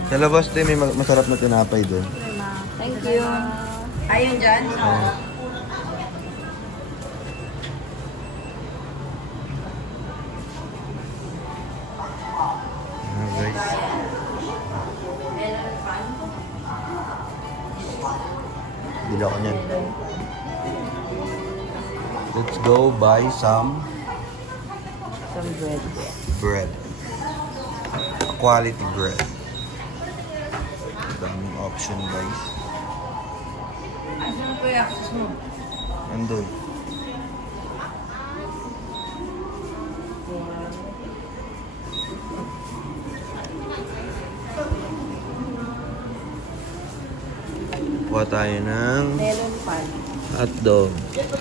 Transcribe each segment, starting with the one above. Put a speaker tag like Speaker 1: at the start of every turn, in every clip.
Speaker 1: Sa labas tayo may masarap na tinapay doon.
Speaker 2: Thank you. Ayun dyan?
Speaker 1: Oo. Guys. Bili ako niyan. Let's go buy some
Speaker 2: bread.
Speaker 1: bread. Quality bread. Daming option guys.
Speaker 2: Saan ko yung access mo?
Speaker 1: Nandun. Kuha tayo ng
Speaker 2: Melon pan.
Speaker 1: hotdog.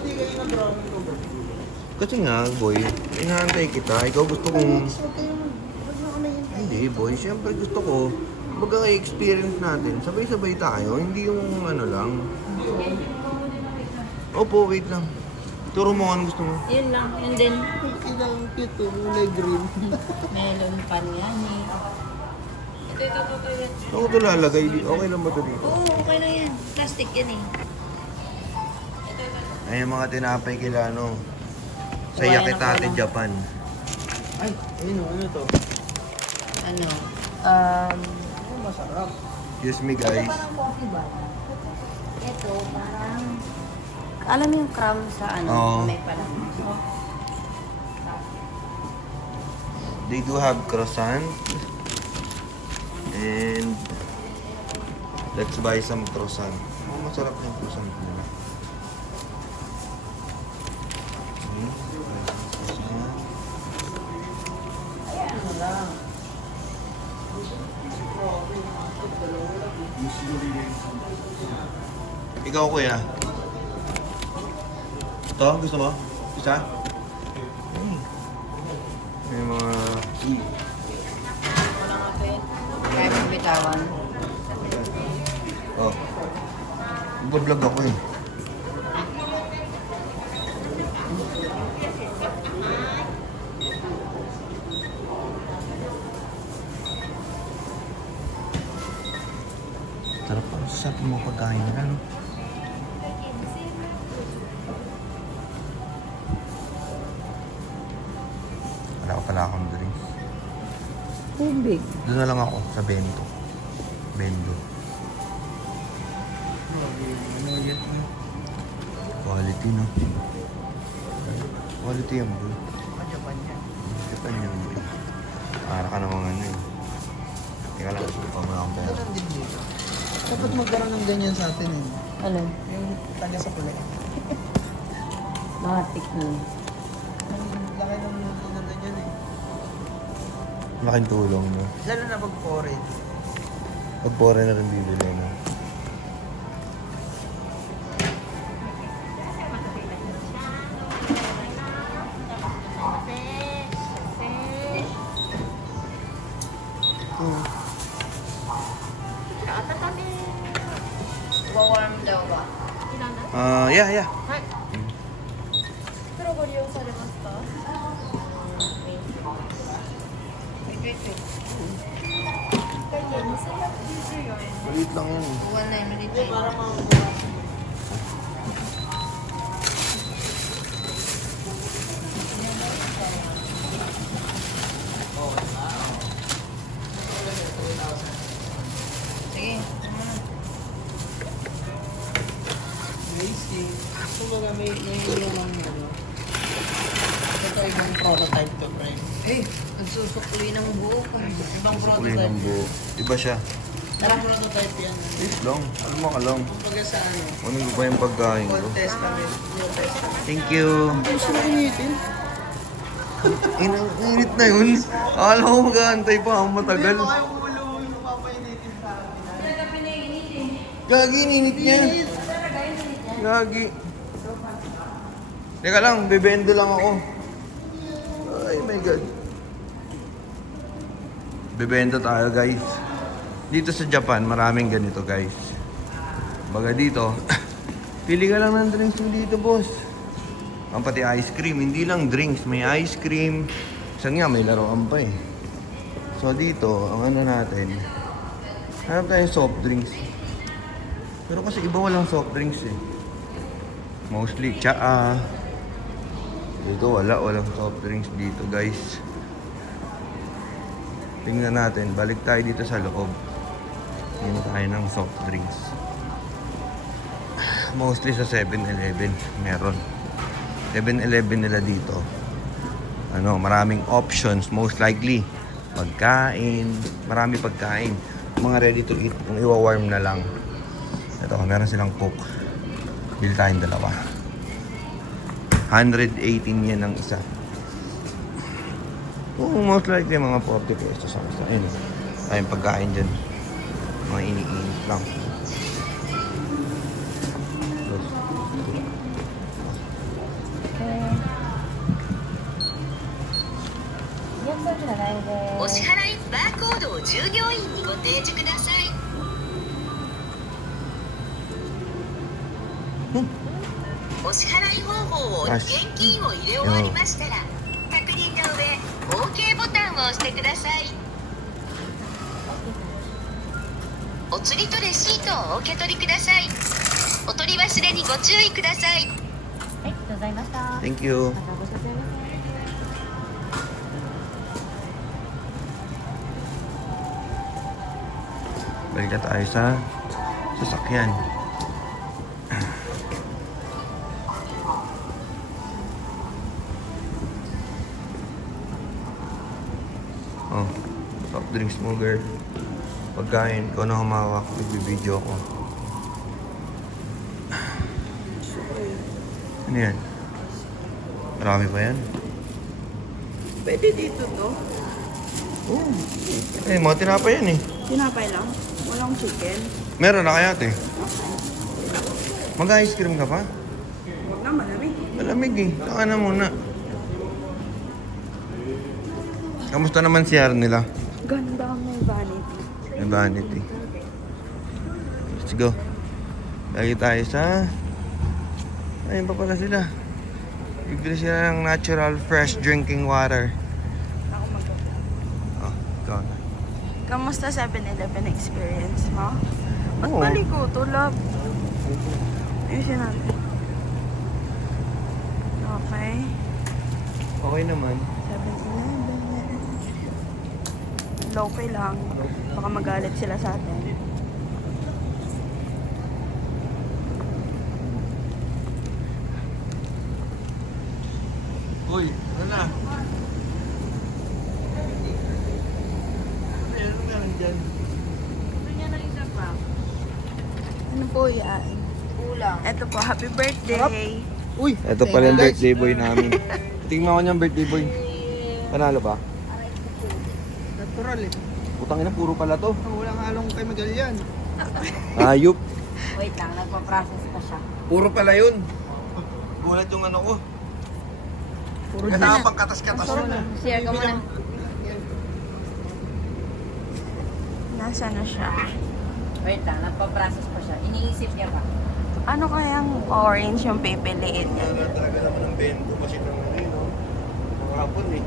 Speaker 1: Kasi nga, boy, inaantay kita. Ikaw gusto kong... Hindi, boy. Siyempre gusto ko. Baga experience natin. Sabay-sabay tayo. Hindi yung ano lang. Opo, wait lang. Turo mo kung gusto mo.
Speaker 2: Yun lang. And then,
Speaker 3: Kailangan pito, kulay green.
Speaker 2: melon pan yan eh. Ito.
Speaker 1: Ako ito lalagay. Okay lang ba ito dito?
Speaker 2: Oo, okay lang yan. Plastic yan eh.
Speaker 1: Ayun mga tinapay kila ano. Sa
Speaker 2: Kumain
Speaker 1: Yakitate,
Speaker 2: ako.
Speaker 1: Japan.
Speaker 3: Ay, ayun o, ano to?
Speaker 2: Ano?
Speaker 3: Masarap.
Speaker 1: Excuse me guys.
Speaker 2: Parang coffee ba? Ito, parang... Alam mo yung crumb sa ano?
Speaker 1: Oo.
Speaker 2: May palang.
Speaker 1: They do have croissant. And let's buy some croissant. Oh, masarap yung croissant nila. Okay, buy some croissant.
Speaker 2: Ano lang?
Speaker 1: Ikaw kuya. Ito, gusto mo? Isa? May mga...
Speaker 2: Wala nga pa yun. Kaya mong bitawan.
Speaker 1: Oh. Nagbablog ako eh. Sarap pa sa mga pagkain nila, no? Wala ko pala akong drinks.
Speaker 2: Tubig.
Speaker 1: Doon na lang ako sa Bento. Bendo.
Speaker 3: Ano yan?
Speaker 1: Quality, no? Quality yung bro.
Speaker 3: Japan yan.
Speaker 1: Japan yung bro. Para ka namang ano eh. Teka lang, supa mo na akong pera.
Speaker 3: Meron din dito. Dapat magkaroon ng ganyan sa atin eh.
Speaker 2: Ano?
Speaker 3: Yung taga sa pula.
Speaker 2: Matik nun.
Speaker 3: Ang laki ng na ganyan eh.
Speaker 1: Laking tulong, no?
Speaker 3: Lalo na pag foreign.
Speaker 1: Pag pore na rin bibili, no?
Speaker 2: Warm daw ba?
Speaker 1: Yeah, yeah.
Speaker 4: 黒ご利用されますか？
Speaker 2: Wait, wait, wait.
Speaker 4: 1回で2194円。
Speaker 1: Maliit lang yan.
Speaker 2: Kuha na yung ulit.
Speaker 3: Para mga
Speaker 2: Sige.
Speaker 3: amazing. Kumbaga may lumang ano. Ito ibang prototype to, friend.
Speaker 2: Eh, nagsusukli ng buhok ko.
Speaker 3: Ibang
Speaker 1: Kulay ng
Speaker 3: prototype.
Speaker 1: buo. Iba siya.
Speaker 3: Ibang prototype yan.
Speaker 1: Wait lang. Alam mo ka lang.
Speaker 3: Kumbaga sa ano.
Speaker 1: Ano ba yung pagkain ko?
Speaker 3: Old Testament. New Testament.
Speaker 1: Thank you.
Speaker 3: Gusto na initin.
Speaker 1: Init na yun. Akala ko mag-aantay pa ang matagal.
Speaker 3: Hindi mo kayo ulo yung mapapainitin sa akin.
Speaker 1: Gagi, ininit niya. Gagi. Teka lang, bebendo lang ako. Ay my God. Bebendo tayo guys. Dito sa Japan, maraming ganito guys. Baga dito, pili ka lang ng drinks mo dito boss. Ang pati ice cream, hindi lang drinks, may ice cream. Saan nga, may laruan pa eh. So dito, ang ano natin, Hanap tayo soft drinks. Pero kasi iba walang soft drinks eh. Mostly tsaa. Dito walang soft drinks dito guys. Tingnan natin, balik tayo dito sa loob. Tingnan tayo ng soft drinks. Mostly sa 7-Eleven meron. 7-Eleven nila dito. Maraming options most likely. Pagkain, marami pagkain. Mga ready to eat, kung iwa-warm na lang. Ito, meron silang Coke. Bili tayong dalawa. 118 yan ang isa. Oo, most likely mga 40 pesos ang isa. Ayun, tayong pagkain dyan. Mga iniinit lang.
Speaker 2: Okay.
Speaker 5: お支払いバーコードを従業員にご提示ください。お支払い方法を現金を入れ終わりましたら、確認の上 OK ボタンを押してください。お釣りとレシートをお受け取りください。お取り忘れにご注意ください。
Speaker 2: ありがとうございました。
Speaker 1: Thank you.
Speaker 2: またご視聴ください。
Speaker 1: Balik na tayo sa sasakyan. Oh, soft drinks mo, girl. Pagkain, ikaw na humawak. Nagbibideo ko. Ano yan? Marami pa yan?
Speaker 6: Pwede dito to.
Speaker 1: Oo. Eh, mga tinapay yan eh.
Speaker 6: Tinapay lang. Walang chicken.
Speaker 1: Meron na kaya ate. Mag-ice cream ka pa?
Speaker 6: Huwag na, malamig.
Speaker 1: Malamig eh. Saka na muna. Kamusta naman CR nila?
Speaker 6: Ganda may vanity.
Speaker 1: May vanity. Let's go. Lagi tayo sa... Ayun pa pala sila. Bibili sila ng natural fresh drinking water.
Speaker 6: Ako mag
Speaker 1: Oh, ikaw na.
Speaker 6: Kamusta 7-Eleven experience mo? Ba't
Speaker 1: Oo.
Speaker 6: balik ko? Tulog. Ayusin natin. Okay.
Speaker 1: Okay naman.
Speaker 6: 7-Eleven. Local lang. Baka magalit sila sa atin.
Speaker 1: Uy, ano na? Ano meron dyan?
Speaker 6: Ano po yan?
Speaker 2: Kulang.
Speaker 6: Ito po, happy birthday.
Speaker 3: Uy!
Speaker 1: Ito pala yung birthday boy namin. Tingnan ko niyang birthday boy. Panalo pa?
Speaker 3: Natural eh.
Speaker 1: Putang ina, puro pala to.
Speaker 3: Walang halong kay Miguel yan.
Speaker 1: Ayup.
Speaker 2: Wait lang, nagpa-process pa siya.
Speaker 1: Puro pala yun. Gulat yung ano ko.
Speaker 3: Puro
Speaker 1: Kasama pang katas-katas yun.
Speaker 2: Share ka muna.
Speaker 6: Nasa na siya?
Speaker 2: Wait lang, nagpa-process pa siya. Iniisip niya pa.
Speaker 6: Ano kayang orange yung pipiliin niya?
Speaker 1: Talaga naman ang bento kasi ng ano yun, no? Nakapon eh.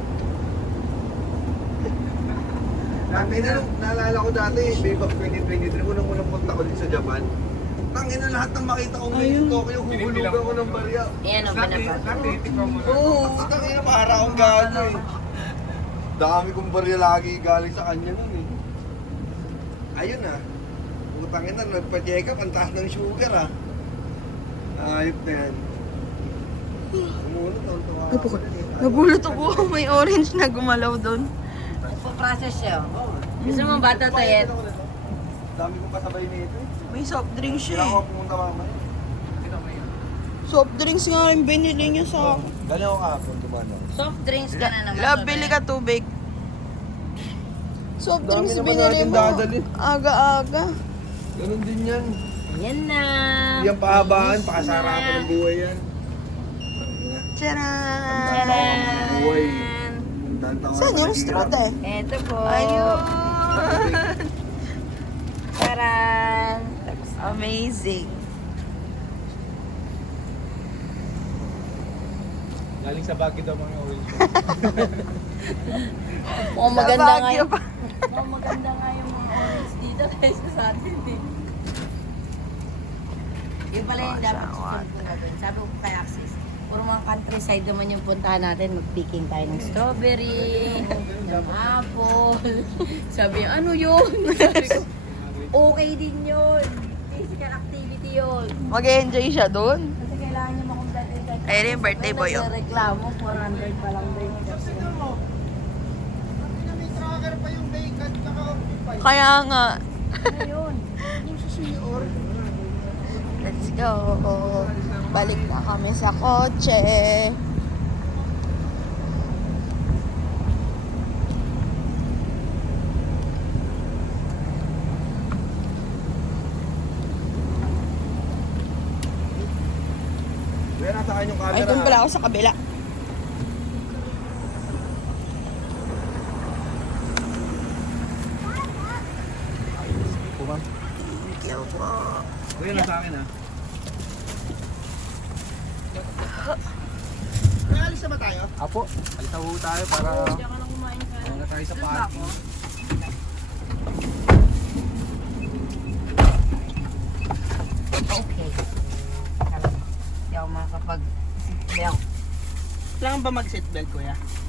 Speaker 1: Naalala ko dati, Babe of 2023, unang-unang punta ko din sa Japan. Tangina lahat ng makita ko ngayon sa Tokyo, huhulugan ko ng barya.
Speaker 2: Ayan o, banapa.
Speaker 1: Oo, tangina para akong gago eh. Dami kong barya lagi galing sa kanya nun eh. Ayun ah. Putangin na, nagpa-check up, ang taas ng sugar ah. Ayop na yan. Umunod, taon-tawa ako.
Speaker 6: Nabulot ako. May orange na gumalaw doon.
Speaker 2: Nagpa-process siya. Gusto mo bata to yet?
Speaker 1: Dami kong kasabay nito eh.
Speaker 6: May soft drink siya
Speaker 1: Kailangan
Speaker 6: eh.
Speaker 1: ko pumunta mamaya.
Speaker 6: Soft drinks nga rin binili niya sa akin.
Speaker 1: Galing ako kahapon, kumano.
Speaker 2: Soft drinks ka na naman.
Speaker 6: Love, bili ka tubig. Soft
Speaker 1: Dami
Speaker 6: drinks
Speaker 1: naman
Speaker 6: binili
Speaker 1: natin
Speaker 6: mo.
Speaker 1: dadalhin.
Speaker 6: Aga-aga.
Speaker 1: Ganun din yan.
Speaker 2: Ayan na.
Speaker 1: Yan pahabaan, pakasarapan ng buhay yan.
Speaker 6: Tcharan!
Speaker 1: Buhay.
Speaker 6: Saan yung straw eh?
Speaker 2: Eto po.
Speaker 6: Ayun!
Speaker 2: Taran.
Speaker 6: Amazing.
Speaker 3: Galing sa Baguio daw mga orange.
Speaker 2: Mukhang
Speaker 6: Sa
Speaker 2: maganda nga
Speaker 6: Baguio
Speaker 2: yung...
Speaker 6: pa.
Speaker 2: Mukhang maganda nga yung mga orange dito kaysa sa atin eh. Yung pala yung dapat susunod ko gagawin. Sabi ko kay Axis, puro mga countryside naman yung puntahan natin. Mag-picking tayo ng strawberry, ng apple. Sabi niya, ano yun? Sabi ko, okay din yun. Physical activity yun.
Speaker 6: Mag-enjoy siya doon.
Speaker 2: Kasi kailangan niya makumplete yung kahit
Speaker 6: Ayun yung birthday boy, oh.
Speaker 2: reklamo, 400 pa lang din.
Speaker 6: Kaya nga.
Speaker 2: Ano yun?
Speaker 6: Let's go. Balik na kami sa kotse.
Speaker 1: Kuya, nasa akin yung camera.
Speaker 6: Ay, doon pala ako sa kabila. Thank you po.
Speaker 1: Kuya, nasa akin ha.
Speaker 3: Alis na ba tayo?
Speaker 1: Apo, alis na ho tayo para
Speaker 2: Diyan ka lang kumain ka.
Speaker 1: na tayo sa parking.
Speaker 2: Okay. Hindi ako makakapag... Hindi ako.
Speaker 3: Kailangan ba mag-seatbelt, kuya?